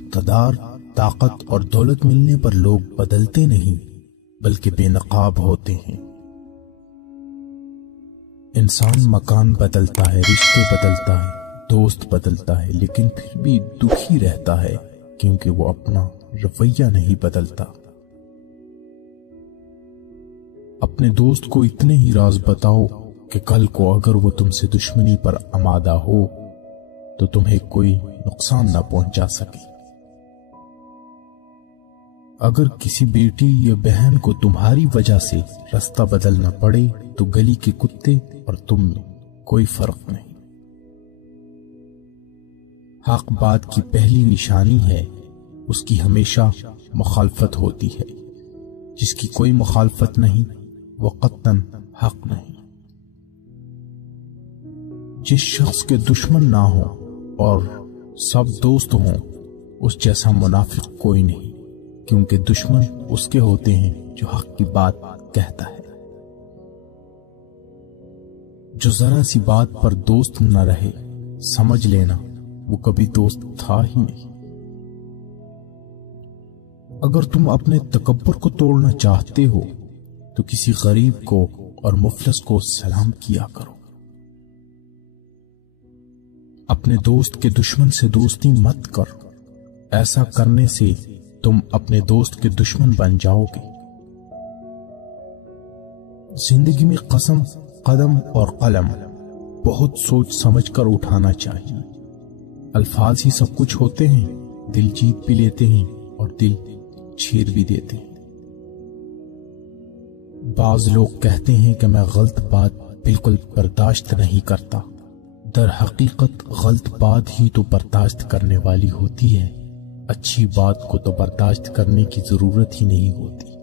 اقتدار، طاقت اور دولت ملنے پر لوگ بدلتے نہیں بلکہ بے نقاب ہوتے ہیں۔ انسان مکان بدلتا ہے، رشتے بدلتا ہے، دوست بدلتا ہے، لیکن پھر بھی دکھی رہتا ہے کیونکہ وہ اپنا رویہ نہیں بدلتا۔ اپنے دوست کو اتنے ہی راز بتاؤ کہ کل کو اگر وہ تم سے دشمنی پر آمادہ ہو تو تمہیں کوئی نقصان نہ پہنچا سکے۔ اگر کسی بیٹی یا بہن کو تمہاری وجہ سے راستہ بدلنا پڑے تو گلی کے کتے اور تم میں کوئی فرق نہیں۔ حق بات کی پہلی نشانی ہے، اس کی ہمیشہ مخالفت ہوتی ہے۔ جس کی کوئی مخالفت نہیں وہ قطعاً حق نہیں۔ جس شخص کے دشمن نہ ہو اور سب دوست ہوں، اس جیسا منافق کوئی نہیں، کیونکہ دشمن اس کے ہوتے ہیں جو حق کی بات کہتا ہے۔ جو ذرا سی بات پر دوست نہ رہے، سمجھ لینا وہ کبھی دوست تھا ہی نہیں۔ اگر تم اپنے تکبر کو توڑنا چاہتے ہو تو کسی غریب کو اور مفلس کو سلام کیا کرو۔ اپنے دوست کے دشمن سے دوستی مت کر، ایسا کرنے سے تم اپنے دوست کے دشمن بن جاؤ گے۔ زندگی میں قسم، قدم اور قلم بہت سوچ سمجھ کر اٹھانا چاہیے۔ الفاظ ہی سب کچھ ہوتے ہیں، دل جیت بھی لیتے ہیں اور دل چھیر بھی دیتے ہیں۔ بعض لوگ کہتے ہیں کہ میں غلط بات بالکل برداشت نہیں کرتا، در حقیقت غلط بات ہی تو برداشت کرنے والی ہوتی ہے، اچھی بات کو تو برداشت کرنے کی ضرورت ہی نہیں ہوتی۔